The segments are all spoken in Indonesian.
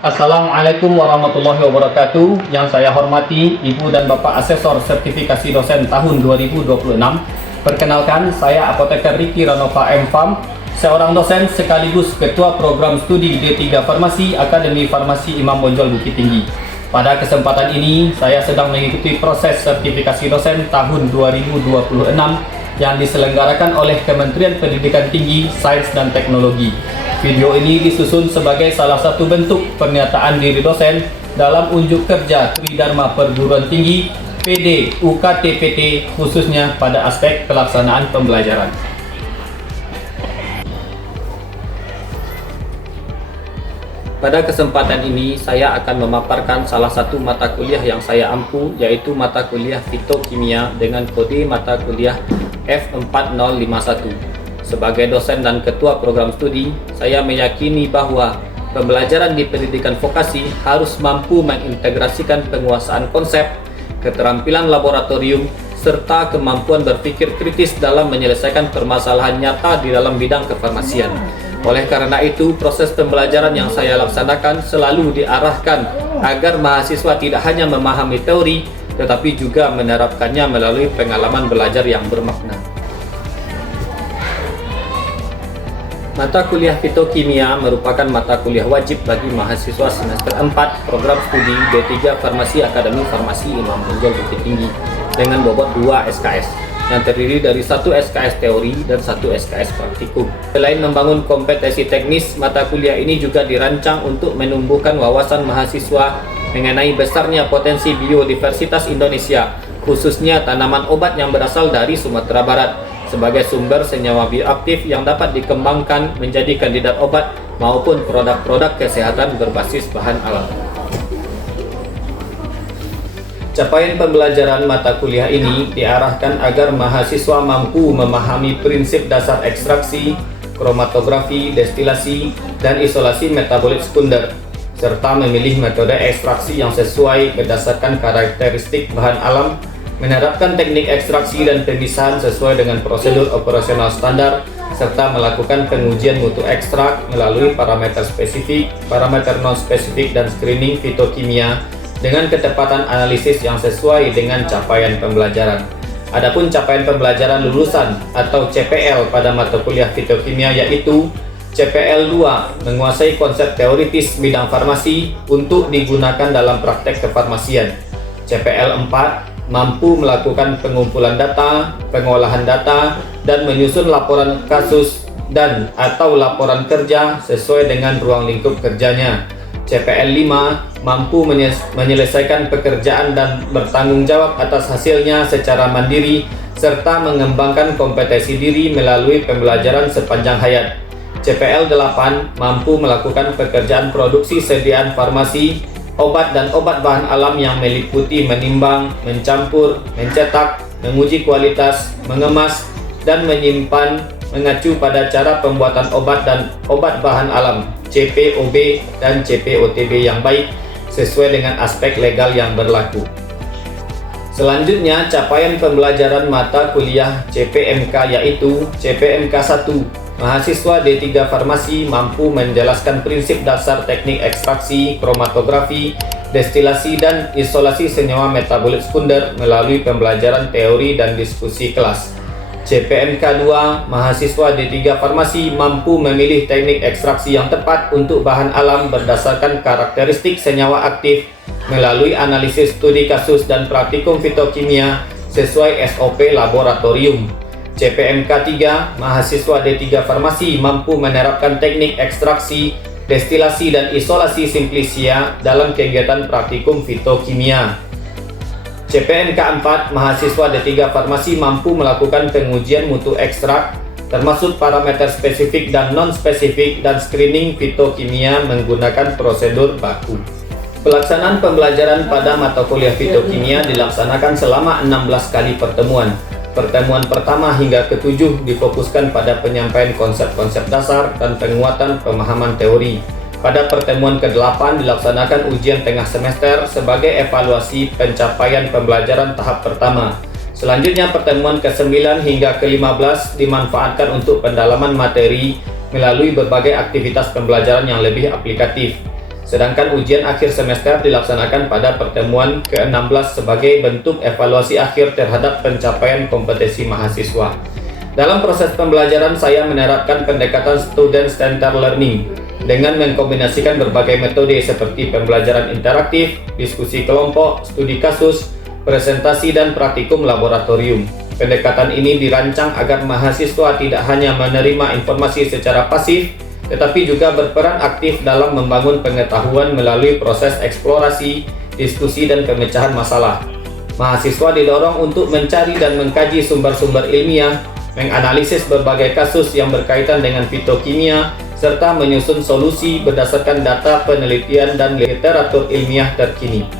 Assalamualaikum warahmatullahi wabarakatuh. Yang saya hormati Ibu dan Bapak Asesor Sertifikasi Dosen tahun 2026. Perkenalkan, saya Apoteker Ricky Ranova M.Farm, seorang dosen sekaligus Ketua Program Studi D3 Farmasi Akademi Farmasi Imam Bonjol Bukit Tinggi. Pada kesempatan ini, saya sedang mengikuti proses sertifikasi dosen tahun 2026 yang diselenggarakan oleh Kementerian Pendidikan Tinggi, Sains dan Teknologi. Video ini disusun sebagai salah satu bentuk pernyataan diri dosen dalam unjuk kerja Tridharma Perguruan Tinggi PD UKT-PT khususnya pada aspek pelaksanaan pembelajaran. Pada kesempatan ini saya akan memaparkan salah satu mata kuliah yang saya ampu, yaitu mata kuliah Fitokimia dengan kode mata kuliah F4051. Sebagai dosen dan ketua program studi, saya meyakini bahwa pembelajaran di pendidikan vokasi harus mampu mengintegrasikan penguasaan konsep, keterampilan laboratorium, serta kemampuan berpikir kritis dalam menyelesaikan permasalahan nyata di dalam bidang kefarmasian. Oleh karena itu, proses pembelajaran yang saya laksanakan selalu diarahkan agar mahasiswa tidak hanya memahami teori, tetapi juga menerapkannya melalui pengalaman belajar yang bermakna. Mata kuliah Fitokimia merupakan mata kuliah wajib bagi mahasiswa semester 4 program studi D3 Farmasi Akademi Farmasi Imam Bonjol Bukit Tinggi dengan bobot 2 SKS yang terdiri dari 1 SKS teori dan 1 SKS praktikum. Selain membangun kompetensi teknis, mata kuliah ini juga dirancang untuk menumbuhkan wawasan mahasiswa mengenai besarnya potensi biodiversitas Indonesia, khususnya tanaman obat yang berasal dari Sumatera Barat, sebagai sumber senyawa bioaktif yang dapat dikembangkan menjadi kandidat obat maupun produk-produk kesehatan berbasis bahan alam. Capaian pembelajaran mata kuliah ini diarahkan agar mahasiswa mampu memahami prinsip dasar ekstraksi, kromatografi, destilasi, dan isolasi metabolit sekunder, serta memilih metode ekstraksi yang sesuai berdasarkan karakteristik bahan alam, menerapkan teknik ekstraksi dan pemisahan sesuai dengan prosedur operasional standar, serta melakukan pengujian mutu ekstrak melalui parameter spesifik, parameter non-spesifik, dan screening fitokimia dengan ketepatan analisis yang sesuai dengan capaian pembelajaran. Adapun capaian pembelajaran lulusan atau CPL pada mata kuliah fitokimia yaitu CPL 2 menguasai konsep teoritis bidang farmasi untuk digunakan dalam praktek kefarmasian. CPL 4 mampu melakukan pengumpulan data, pengolahan data, dan menyusun laporan kasus dan atau laporan kerja sesuai dengan ruang lingkup kerjanya. CPL 5 mampu menyelesaikan pekerjaan dan bertanggung jawab atas hasilnya secara mandiri serta mengembangkan kompetensi diri melalui pembelajaran sepanjang hayat. CPL 8 mampu melakukan pekerjaan produksi sediaan farmasi, obat dan obat bahan alam yang meliputi menimbang, mencampur, mencetak, menguji kualitas, mengemas, dan menyimpan mengacu pada cara pembuatan obat dan obat bahan alam CPOB dan CPOTB yang baik sesuai dengan aspek legal yang berlaku. Selanjutnya, capaian pembelajaran mata kuliah CPMK yaitu CPMK 1. Mahasiswa D3 Farmasi mampu menjelaskan prinsip dasar teknik ekstraksi, kromatografi, destilasi, dan isolasi senyawa metabolit sekunder melalui pembelajaran teori dan diskusi kelas. CPMK 2, mahasiswa D3 Farmasi mampu memilih teknik ekstraksi yang tepat untuk bahan alam berdasarkan karakteristik senyawa aktif melalui analisis studi kasus dan praktikum fitokimia sesuai SOP laboratorium. CPMK 3, mahasiswa D3 Farmasi mampu menerapkan teknik ekstraksi, destilasi, dan isolasi simplisia dalam kegiatan praktikum fitokimia. CPMK 4, mahasiswa D3 Farmasi mampu melakukan pengujian mutu ekstrak, termasuk parameter spesifik dan non-spesifik, dan screening fitokimia menggunakan prosedur baku. Pelaksanaan pembelajaran pada mata kuliah fitokimia dilaksanakan selama 16 kali pertemuan. Pertemuan pertama hingga ke-7 difokuskan pada penyampaian konsep-konsep dasar dan penguatan pemahaman teori. Pada pertemuan ke-8 dilaksanakan ujian tengah semester sebagai evaluasi pencapaian pembelajaran tahap pertama. Selanjutnya pertemuan ke-9 hingga ke-15 dimanfaatkan untuk pendalaman materi melalui berbagai aktivitas pembelajaran yang lebih aplikatif. sedangkan ujian akhir semester dilaksanakan pada pertemuan ke-16 sebagai bentuk evaluasi akhir terhadap pencapaian kompetensi mahasiswa. Dalam proses pembelajaran, saya menerapkan pendekatan student-centered learning dengan mengkombinasikan berbagai metode seperti pembelajaran interaktif, diskusi kelompok, studi kasus, presentasi, dan praktikum laboratorium. Pendekatan ini dirancang agar mahasiswa tidak hanya menerima informasi secara pasif, tetapi juga berperan aktif dalam membangun pengetahuan melalui proses eksplorasi, diskusi, dan pemecahan masalah. Mahasiswa didorong untuk mencari dan mengkaji sumber-sumber ilmiah, menganalisis berbagai kasus yang berkaitan dengan fitokimia, serta menyusun solusi berdasarkan data penelitian dan literatur ilmiah terkini.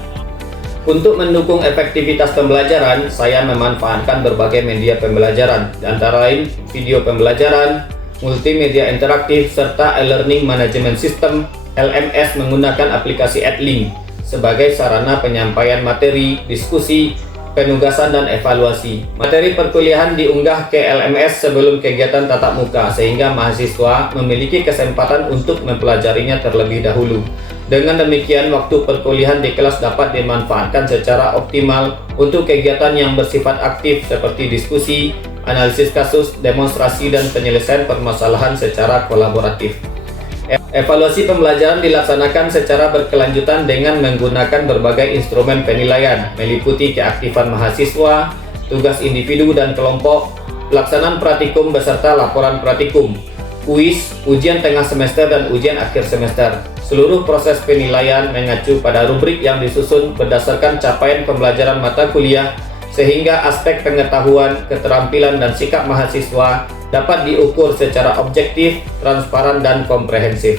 Untuk mendukung efektivitas pembelajaran, saya memanfaatkan berbagai media pembelajaran, antara lain video pembelajaran, multimedia interaktif, serta e-learning management system (LMS) menggunakan aplikasi Edlink sebagai sarana penyampaian materi, diskusi, penugasan, dan evaluasi. Materi perkuliahan diunggah ke LMS sebelum kegiatan tatap muka, sehingga mahasiswa memiliki kesempatan untuk mempelajarinya terlebih dahulu. Dengan demikian, waktu perkuliahan di kelas dapat dimanfaatkan secara optimal untuk kegiatan yang bersifat aktif seperti diskusi, analisis kasus, demonstrasi, dan penyelesaian permasalahan secara kolaboratif. Evaluasi pembelajaran dilaksanakan secara berkelanjutan dengan menggunakan berbagai instrumen penilaian, meliputi keaktifan mahasiswa, tugas individu dan kelompok, pelaksanaan praktikum beserta laporan praktikum, kuis, ujian tengah semester, dan ujian akhir semester. Seluruh proses penilaian mengacu pada rubrik yang disusun berdasarkan capaian pembelajaran mata kuliah, sehingga aspek pengetahuan, keterampilan, dan sikap mahasiswa dapat diukur secara objektif, transparan, dan komprehensif.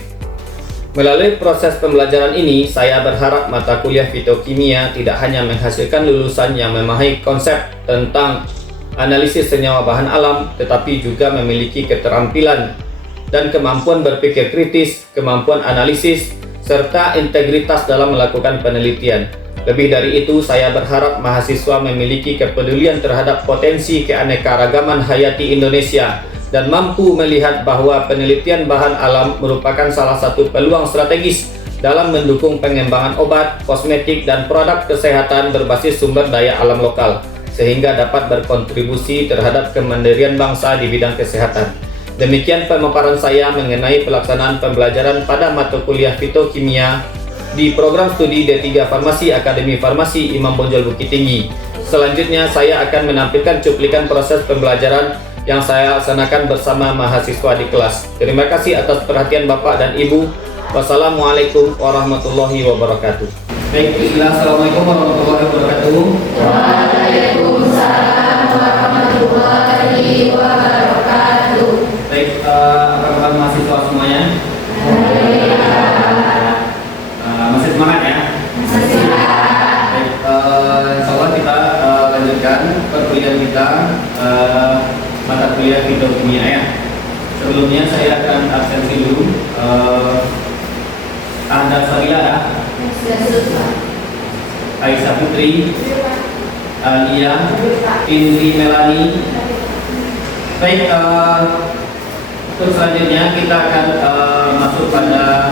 Melalui proses pembelajaran ini, saya berharap mata kuliah fitokimia tidak hanya menghasilkan lulusan yang memahami konsep tentang analisis senyawa bahan alam, tetapi juga memiliki keterampilan dan kemampuan berpikir kritis, kemampuan analisis, serta integritas dalam melakukan penelitian. Lebih dari itu, saya berharap mahasiswa memiliki kepedulian terhadap potensi keanekaragaman hayati Indonesia dan mampu melihat bahwa penelitian bahan alam merupakan salah satu peluang strategis dalam mendukung pengembangan obat, kosmetik, dan produk kesehatan berbasis sumber daya alam lokal, sehingga dapat berkontribusi terhadap kemandirian bangsa di bidang kesehatan. Demikian pemaparan saya mengenai pelaksanaan pembelajaran pada mata kuliah fitokimia di program studi D3 Farmasi Akademi Farmasi Imam Bonjol Bukit Tinggi. Selanjutnya saya akan menampilkan cuplikan proses pembelajaran yang saya laksanakan bersama mahasiswa di kelas. Terima kasih atas perhatian Bapak dan Ibu. Wassalamualaikum warahmatullahi wabarakatuh. Baik, bismillah. Assalamualaikum warahmatullahi wabarakatuh. Waalaikumsalam warahmatullahi wabarakatuh. Baik, apa kabar mahasiswa semuanya? Masih semangat ya? Masih semangat. Baik, insya Allah kita lanjutkan perkuliahan kita mata kuliah fitokimia ya. Sebelumnya saya akan absensi dulu. Anda Sarila, Aisyah Putri, Alia, Indri Melani. Baik, terus selanjutnya kita akan masuk pada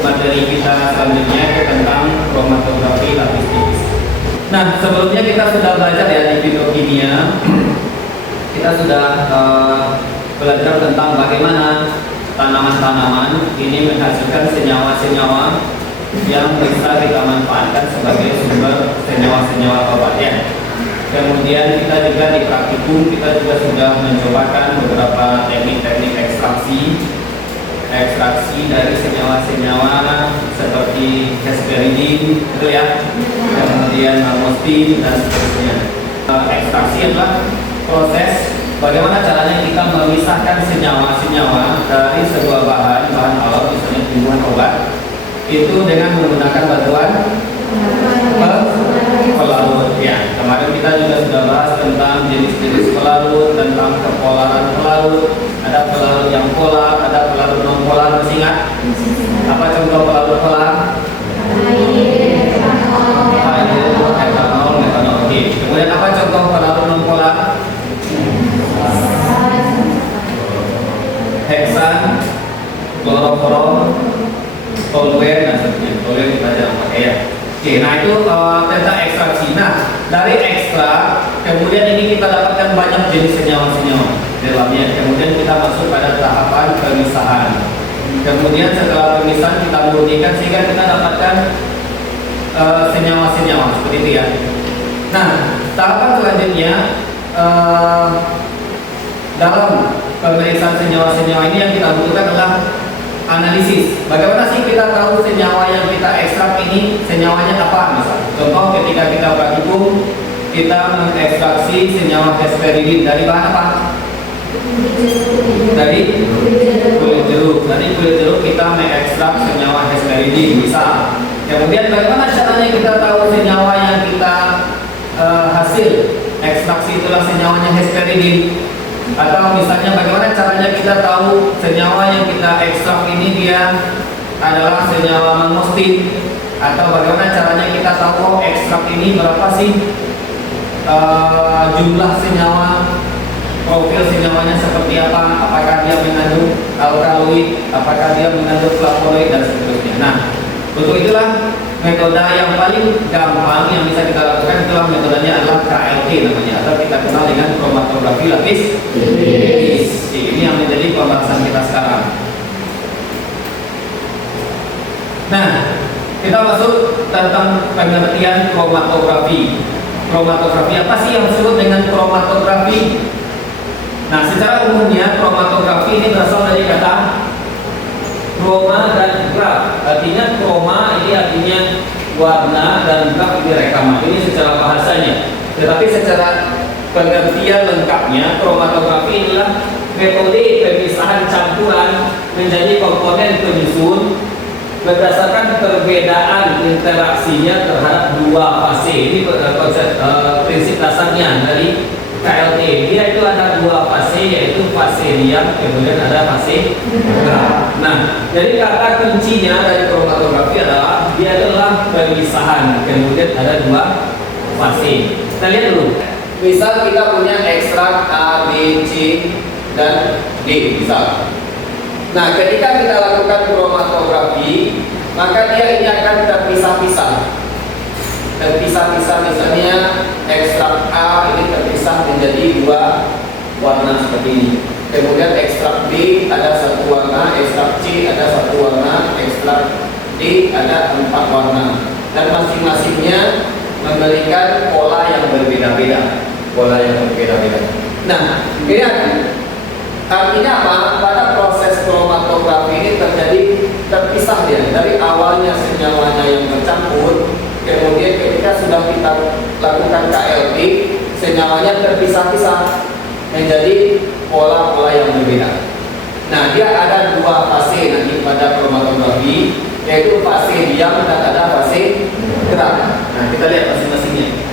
materi kita selanjutnya tentang kromatografi lapis tipis. Nah, sebelumnya kita sudah belajar ya di fitokimia. Kita sudah belajar tentang bagaimana tanaman-tanaman ini menghasilkan senyawa-senyawa yang bisa kita manfaatkan sebagai sumber senyawa-senyawa obatnya. Kemudian kita juga di praktikum kita juga sudah mencobakan beberapa teknik-teknik ekstraksi dari senyawa-senyawa seperti hesperidin, itu ya, kemudian marmostin dan seterusnya. Ekstraksi adalah proses bagaimana caranya kita memisahkan senyawa-senyawa dari sebuah bahan alam, misalnya tumbuhan obat, itu dengan menggunakan bantuan pelarut. Ya, kemarin kita juga sudah bahas tentang jenis-jenis pelarut, tentang kepolaran pelarut. Ada pelarut yang polar, ada pelarut non polar. Masih ingat? Apa contoh pelarut polar? Air, etanol, metanol. Oke. Kemudian apa contoh pelarut non polar? Heksan, kloroform, toluene dan seterusnya. Toluene kita jarang pakai ya. Oke, nah itu tentang ekstraksi. Nah, dari ekstrak, kemudian ini kita dapatkan banyak jenis senyawa-senyawa dalamnya. Kemudian kita masuk pada tahapan pemisahan. Kemudian setelah pemisahan kita murnikan sehingga kita dapatkan senyawa-senyawa seperti itu ya. Nah, tahapan selanjutnya dalam pemeriksaan senyawa-senyawa ini yang kita butuhkan adalah analisis. Bagaimana sih kita tahu senyawa yang kita ekstrak ini senyawanya apa? Misal, contoh ketika kita praktikum, kita mengekstraksi senyawa hesperidin dari bahan apa? Dari kulit jeruk. Dari kulit jeruk kita mengekstrak senyawa hesperidin, bisa. Kemudian bagaimana caranya kita tahu senyawa yang kita hasil ekstraksi itulah senyawanya hesperidin? Atau misalnya bagaimana caranya kita tahu senyawa yang kita ekstrak ini dia adalah senyawa mangostin? Atau bagaimana caranya kita tahu ekstrak ini berapa sih jumlah senyawa, profil senyawanya seperti apa? Apakah dia mengandung alkaloid, apakah dia mengandung flavonoid dan seterusnya. Nah, untuk itulah metode yang paling gampang yang bisa kita lakukan itulah metodenya adalah KLT namanya, atau kita kenal dengan kromatografi lapis labis. Ini yang menjadi pembahasan kita sekarang. Nah, kita masuk tentang pengertian kromatografi. Kromatografi apa sih yang disebut dengan kromatografi? Nah, secara umumnya kromatografi ini berasal dari kata kroma dan graf. Artinya kroma ini artinya warna dan graf ini rekaman. Ini secara bahasanya. Tetapi secara pengertian lengkapnya, kromatografi adalah metode pemisahan campuran menjadi komponen penyusun berdasarkan perbedaan interaksinya terhadap dua fase. Ini konsep prinsip dasarnya dari KLT. Dia itu ada dua fase, yaitu fase diam, kemudian ada fase gerak. Nah, jadi kata kuncinya dari kromatografi adalah dia adalah pemisahan, kemudian ada dua fase. Kita lihat dulu. Misal kita punya ekstrak A, B, C, dan D misal. Nah, ketika kita lakukan kromatografi, maka dia ini akan terpisah-pisah. Terpisah-pisah, misalnya ekstrak A ini terpisah menjadi dua warna seperti ini. Kemudian ekstrak B ada satu warna, ekstrak C ada satu warna, ekstrak D ada 4 warna. Dan masing-masingnya memberikan pola yang berbeda-beda. Pola yang berbeda-beda. Nah, ini artinya apa? Pada proses kromatografi ini terjadi terpisah dia dari awalnya senyawanya yang bercampur. Kemudian ketika sudah kita lakukan KLT, senyawanya terpisah-pisah menjadi pola-pola yang berbeda. Nah, dia ada dua fase nanti pada kromatografi, yaitu fase diam dan ada fase gerak. Nah, kita lihat masing-masingnya.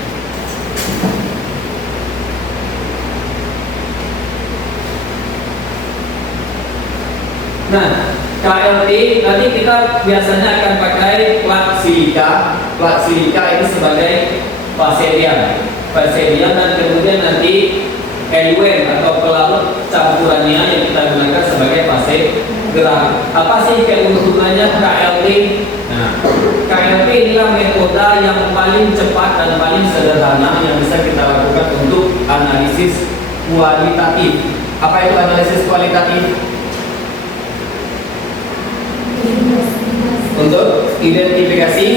Nah, KLT nanti kita biasanya akan pakai plat silika. Plat silika ini sebagai fase diam. Fase diam dan kemudian nanti eluen atau pelarut campurannya yang kita gunakan sebagai fase gerak. Apa sih keuntungannya KLT? Nah, KLT inilah metode yang paling cepat dan paling sederhana yang bisa kita lakukan untuk analisis kualitatif. Apa itu analisis kualitatif? Untuk identifikasi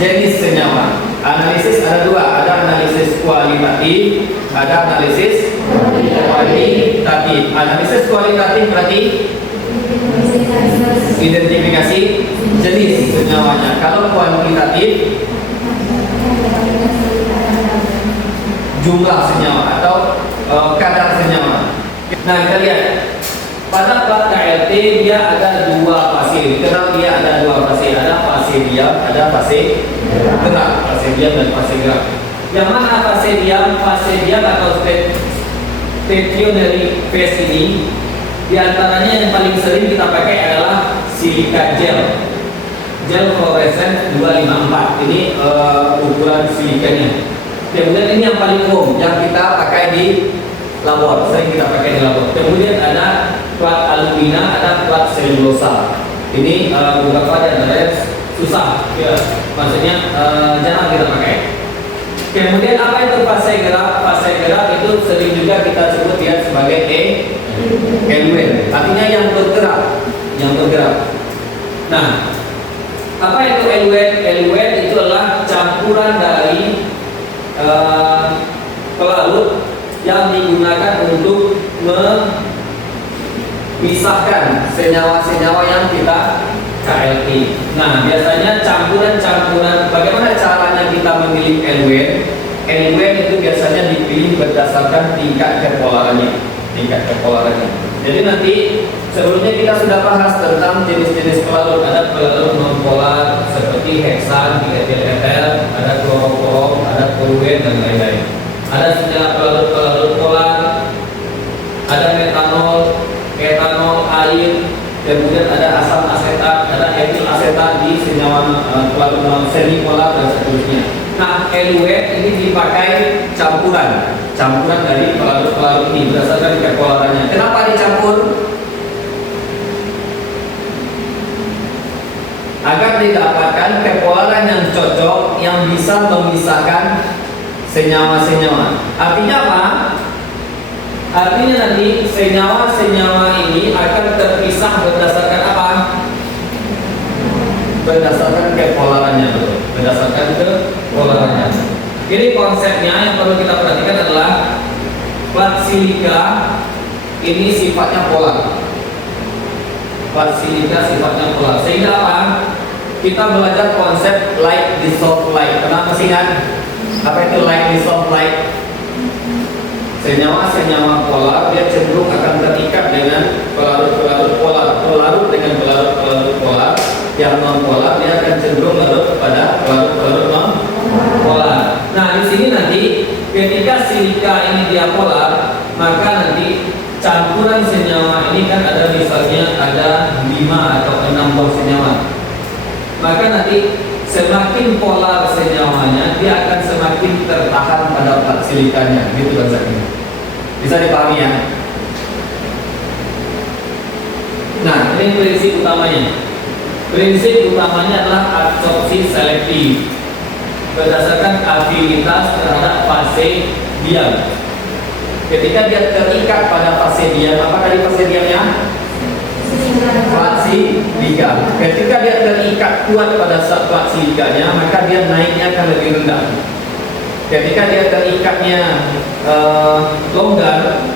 jenis senyawa. Analisis ada dua, ada analisis kualitatif, ada analisis kuantitatif. Analisis kualitatif berarti identifikasi jenis senyawanya. Kalau kuantitatif jumlah senyawa atau kadar senyawa. Nah, kita lihat pada plat KLT dia ada dua fase. Kenal dia ada dua fase, ada fase diam, ada fase gerak. Fase diam dan fase gerak. Yang mana fase diam? Fase diam atau stationary phase ini, diantaranya yang paling sering kita pakai adalah silika gel, gel fluorescent 254. Ini ukuran silikanya. Kemudian ini yang paling umum yang kita pakai di labor, sering kita pakai di labor. Kemudian ada plat alumina, ada plat selulosa. Ini beberapa di antaranya susah, ya. Maksudnya jarang kita pakai. Kemudian apa itu fase gerak? Fase gerak itu sering juga kita sebut dia sebagai element. Artinya yang bergerak, yang bergerak. Nah, apa itu element? Element itu adalah campuran dari pelarut yang digunakan untuk memisahkan senyawa-senyawa yang kita KLT. Nah, biasanya campuran-campuran, bagaimana caranya kita memilih element? Element itu biasanya dipilih berdasarkan tingkat kepolarannya. Jadi nanti sebelumnya kita sudah bahas tentang jenis-jenis pelarut. Ada pelarut non-polar seperti heksan, dietil eter, ada kloroform, ada toluen dan lain-lain. Ada senyawa pelarut polar, ada metanol, etanol, air, kemudian ada asam asetat, ada etil asetat di senyawa pelarut semi polar dan seterusnya. Nah, eluet ini dipakai campuran dari pelarut-pelarut ini berdasarkan kepolarannya. Kenapa dicampur? Agar didapatkan kepolaran yang cocok yang bisa memisahkan senyawa-senyawa. Artinya apa? Artinya nanti senyawa-senyawa ini akan terpisah berdasarkan apa? Berdasarkan kepolarannya, betul. Berdasarkan kepolarannya. Ini konsepnya yang perlu kita perhatikan adalah plat silika ini sifatnya polar. Plat silika sifatnya polar. Sehingga apa? Kita belajar konsep light dissolved light. Kenapa sih kan? Apa itu light dissolved light? Senyawa-senyawa polar dia cenderung akan terikat dengan pelarut-pelarut polar. Pelarut dengan pelarut-pelarut polar. Yang non polar dia akan cenderung larut pada pelarut-pelarut non polar. Nah, di sini nanti ketika silika ini dia polar, maka nanti campuran senyawa ini kan ada misalnya ada 5 atau 6 buah senyawa. Maka nanti semakin polar senyawanya, dia akan semakin tertahan pada plat silikanya, gitu kan Zaki? Bisa dipahami ya? Nah, ini prinsip utamanya. Prinsip utamanya adalah absorpsi selektif berdasarkan afinitas terhadap fase diam. Ketika dia terikat pada fase diam, apa tadi fase diamnya? Plat silika. Ketika dia terikat kuat pada plat silikanya, maka dia naiknya akan lebih rendah. Ketika dia terikatnya longgar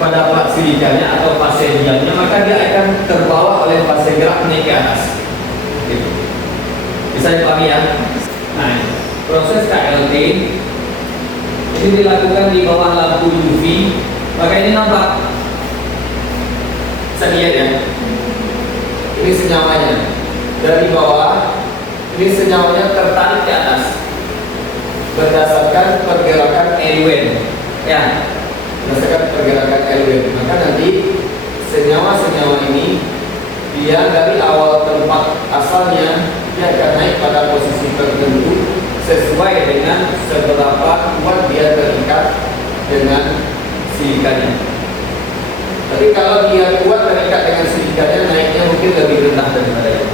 pada plat silikanya atau fase diamnya, maka dia akan terbawa oleh fase gerak naik ke atas. Gitu. Bisa dipahami ya? Nah, proses KLT ini dilakukan di bawah lampu UV. Maka ini nampak. Bisa lihat ya? Ini senyawanya dari bawah. Ini senyawanya tertarik ke atas berdasarkan pergerakan element. Ya, berdasarkan pergerakan element. Maka nanti senyawa-senyawa ini dia dari awal tempat asalnya dia akan naik pada posisi tertentu sesuai dengan seberapa kuat dia terikat dengan silikanya. Tapi kalau dia kuat terikat dengan silikanya, naiknya mungkin lebih rendah daripada itu.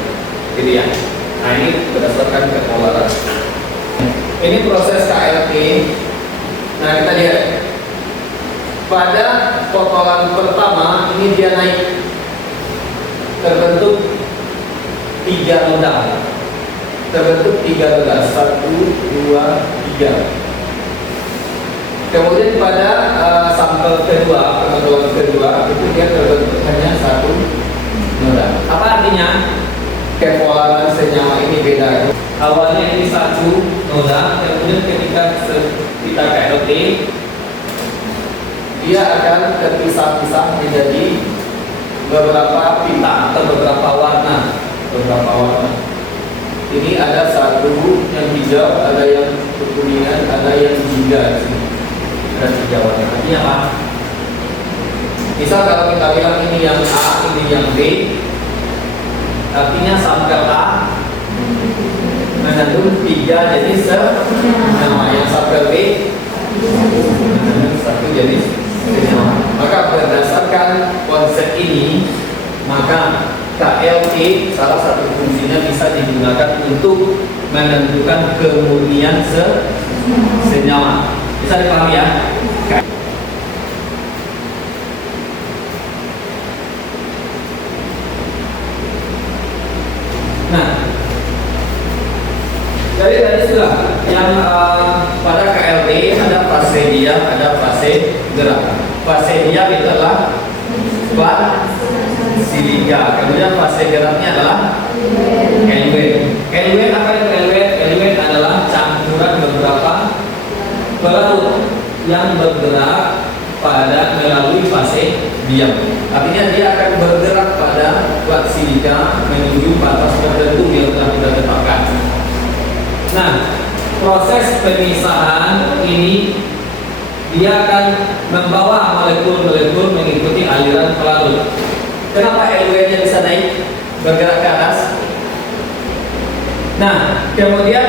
Gitu ya. Nah, ini berdasarkan kepolaran. Ini proses KLT. Nah, kita lihat pada kotoran pertama ini dia naik terbentuk 3 noda. Terbentuk 3 noda, 1, 2, 3. Kemudian pada sampel kedua, pengelolaan kedua itu dia terbentuk hanya 1 noda. Apa artinya? Kepolaran senyawa ini beda. Awalnya ini 1 noda, kemudian ketika kita KLT dia akan terpisah-pisah menjadi beberapa pita atau beberapa warna. Ini ada 1 yang hijau, ada yang kekuningan, ada yang jingga di sini. Ada 3 warna. Artinya apa? Misal kalau kita bilang ini yang A, ini yang B, artinya sampel A mengandung 3 jenis senyawa, yang sampel B mengandung 1 jenis senyawa. Maka berdasarkan konsep ini, maka KLE salah satu fungsinya bisa digunakan untuk menentukan kemurnian senyawa. Bisa dipahami ya? Nah, dari tadi sudah yang pada KLE ada fase diam, ada fase gerak. Fase diam itu adalah plat silika. Kemudian fase geraknya adalah eluet. Eluet apa itu eluet? Eluet adalah campuran beberapa pelarut yang bergerak pada melalui fase diam. Artinya dia akan bergerak pada plat silika menuju batas tertentu yang telah kita tetapkan. Nah, proses pemisahan ini dia akan membawa molekul-molekul mengikuti aliran pelarut. Kenapa eluetnya bisa naik bergerak ke atas? Nah, kemudian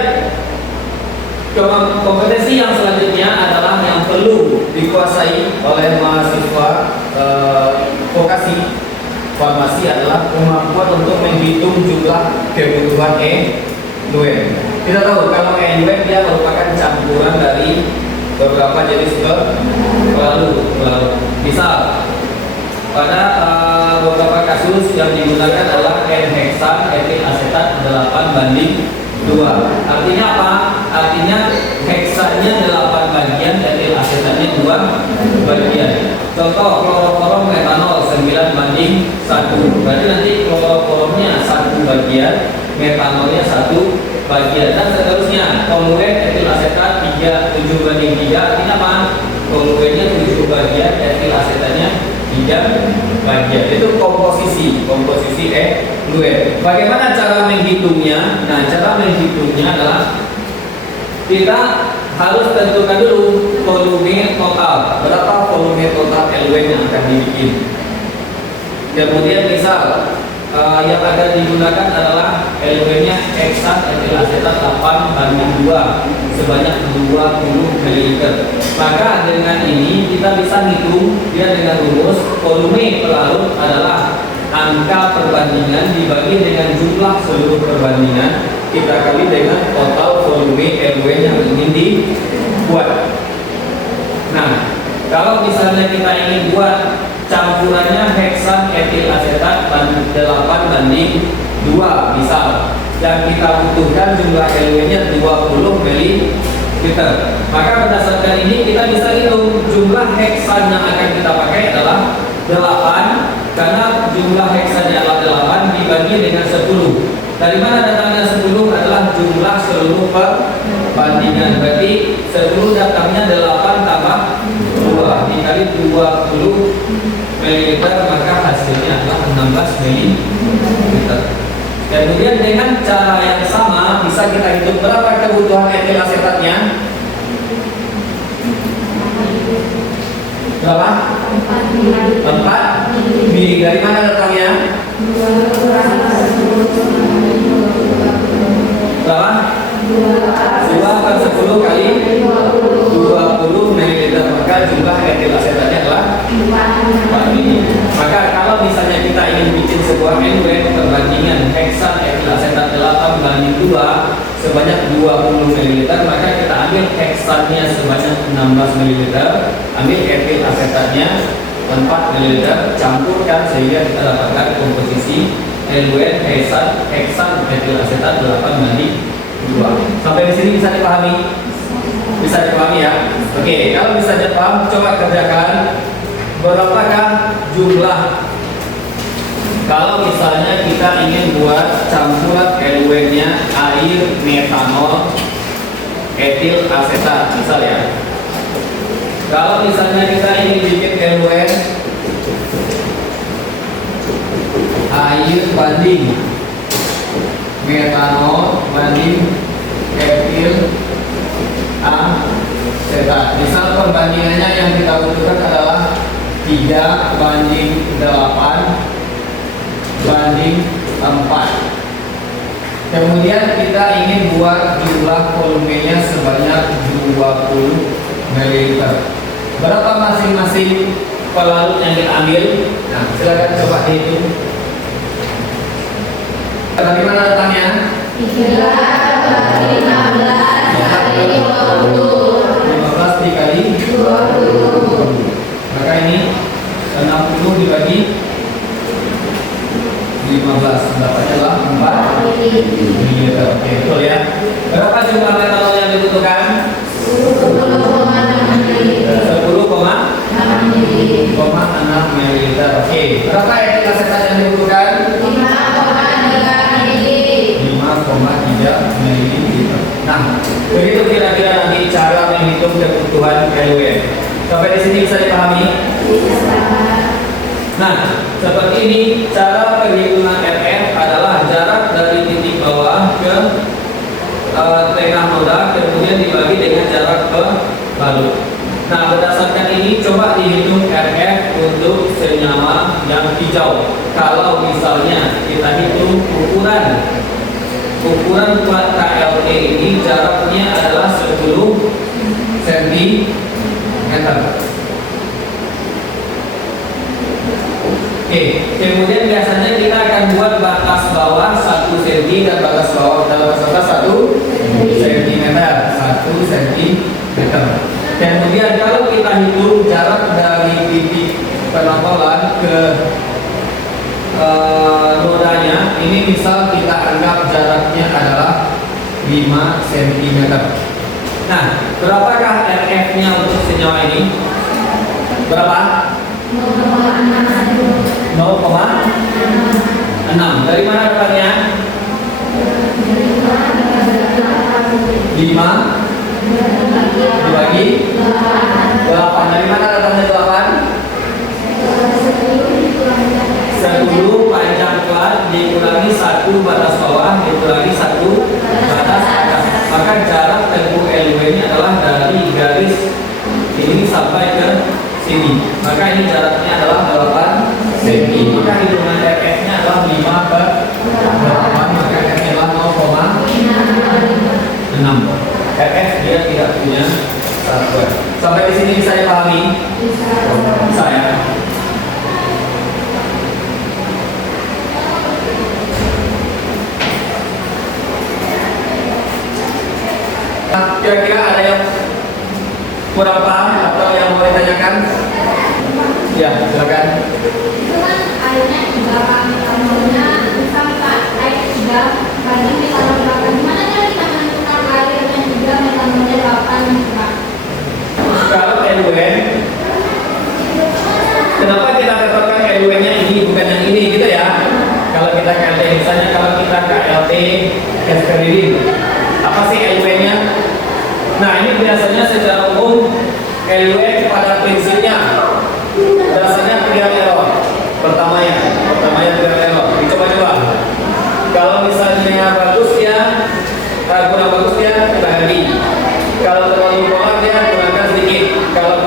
kompetensi yang selanjutnya adalah yang perlu dikuasai oleh mahasiswa vokasi farmasi adalah kemampuan untuk menghitung jumlah kebutuhan eluet. Kita tahu kalau eluet dia merupakan campuran dari beberapa jenis pelarut. Misal pada beberapa kasus yang digunakan adalah N-heksan etil asetat 8:2. Artinya apa? Artinya heksannya 8 bagian, etil asetatnya 2 bagian. Contoh kloroform metanol 9:1. Berarti nanti kloroformnya 1 bagian, metanolnya 1 bagian, dan seterusnya. Toluet etil asetat 7:3. Artinya apa? Toluetnya 7 bagian, etil asetatnya 3 bagian. Itu komposisi eluet. Bagaimana cara menghitungnya? Nah, cara menghitungnya adalah kita harus tentukan dulu volume total. Berapa volume total eluet yang akan dibikin? Kemudian misal yang akan digunakan adalah eluetnya heksan etil asetat 8:2 sebanyak 20 ml. Maka dengan ini kita bisa hitung dia dengan rumus volume pelarut adalah angka perbandingan dibagi dengan jumlah seluruh perbandingan kita kali dengan total volume eluet yang ingin dibuat. Nah, kalau misalnya kita ingin buat campurannya heksan etil asetat 8:2 misal, yang kita butuhkan jumlah eluetnya 20 ml. Maka berdasarkan ini kita bisa hitung jumlah heksan yang akan kita pakai adalah 8, karena jumlah heksannya adalah 8 dibagi dengan 10. Dari mana datangnya 10? Adalah jumlah seluruh perbandingan. Berarti 10 datangnya 8 tambah 2 dikali 20 ml, maka hasilnya adalah 16 ml. Kemudian dengan cara yang sama bisa kita hitung berapa kebutuhan etil asetatnya. Berapa? 4. Dari mana datangnya? Berapa? 2/10 kali 20 ml, maka jumlah etil asetatnya adalah 4 ml. Maka kalau misalnya kita ingin bikin sebuah eluet perbandingan heksan etil asetat 8:2 sebanyak 20 ml, maka kita ambil heksannya sebanyak 16 ml, ambil etil asetatnya 4 ml, campurkan sehingga kita dapatkan komposisi eluet heksan etil asetat 8:2. Sampai di sini bisa dipahami? Bisa dipahami ya? Oke, kalau bisa dipaham, coba kerjakan. Berapakah jumlah kalau misalnya kita ingin buat campuran eluetnya air metanol etil asetat misal ya. Kalau misalnya kita ingin bikin eluet air banding metanol banding etil asetat. Misal perbandingannya yang kita butuhkan adalah 3:8 banding 4. Kemudian kita ingin buat jumlah volumenya sebanyak 20 ml. Berapa masing-masing pelarut yang kita ambil? Nah, silakan coba dihitung. Dari mana datangnya? 15 dikali 20. Maka ini 60 dibagi 15, dapatnya adalah 4 ml. Oke, betul ya. Berapa jumlah metanol yang dibutuhkan? 10,6 ml. Oke, berapa etil asetat yang dibutuhkan? 5,3 ml. Nah, begitu kira-kira nanti cara menghitung kebutuhan LWN. Sampai di sini bisa dipahami? Nah, seperti ini cara perhitungan RF adalah jarak dari titik bawah ke tengah noda, kemudian dibagi dengan jarak ke balut. Nah, berdasarkan ini coba dihitung RF untuk senyawa yang hijau. Kalau misalnya kita hitung ukuran buat KLE ini jaraknya adalah 10 cm. Oke, kemudian biasanya kita akan buat batas bawah 1 cm dan batas bawah dalam bahasa 1 cm. 1 cm. Kemudian kalau kita hitung jarak dari titik penokolan ke nodanya, ini misal kita anggap jaraknya adalah 5 cm. Nah, berapakah RF-nya untuk senyawa ini? Berapa? 0,6. Dari mana dapatnya? 5 dibagi 8. Dari mana datangnya 8? 10 panjang plat dikurangi 1 batas bawah dikurangi 1 batas atas. Maka jarak tempuh LW ini adalah dari garis ini sampai ke sini. Maka ini jaraknya adalah 8 cm. Maka hitungan RF-nya adalah 5/8. Maka RF-nya adalah 0,6. RF dia tidak punya satuan. Sampai di sini bisa dipahami? Bisa ya. Kira-kira ada yang kurang paham atau yang mau ditanyakan? Ya, silakan. Itu kan airnya 3 metanolnya sampai air 3 bagi metanol 8. Gimana cara kita menentukan air yang 3 metanolnya 8 Pak? Kalau LWN, kenapa kita tetapkan LWN-nya ini bukan yang ini gitu ya? Kalau kita KLT, misalnya kalau kita KLT Eskeridin, apa sih LWN-nya? Nah, ini biasanya secara umum LWN pada prinsipnya dasarnya trial error. Pertamanya trial error. Dicoba-coba. Kalau misalnya bagus ya, kurang bagus ya bagi. Kalau terlalu polar dia kurangkan sedikit. Kalau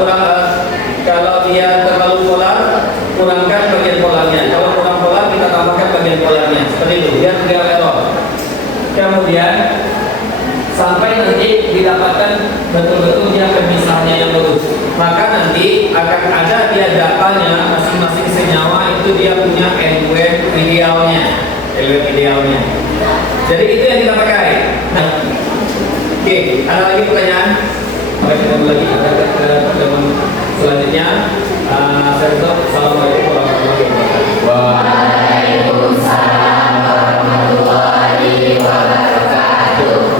dia terlalu polar, kurangkan bagian polarnya. Kalau kurang polar kita tambahkan bagian polarnya. Seperti itu. Dia trial error. Kemudian sampai nanti didapatkan betul-betul dia pemisahnya yang bagus. Maka nanti akan ada dia datanya masing-masing senyawa itu dia punya LWN idealnya. Jadi itu yang kita pakai. Nah, oke, ada lagi pertanyaan? Mari kita lagi ke pertemuan selanjutnya. Saya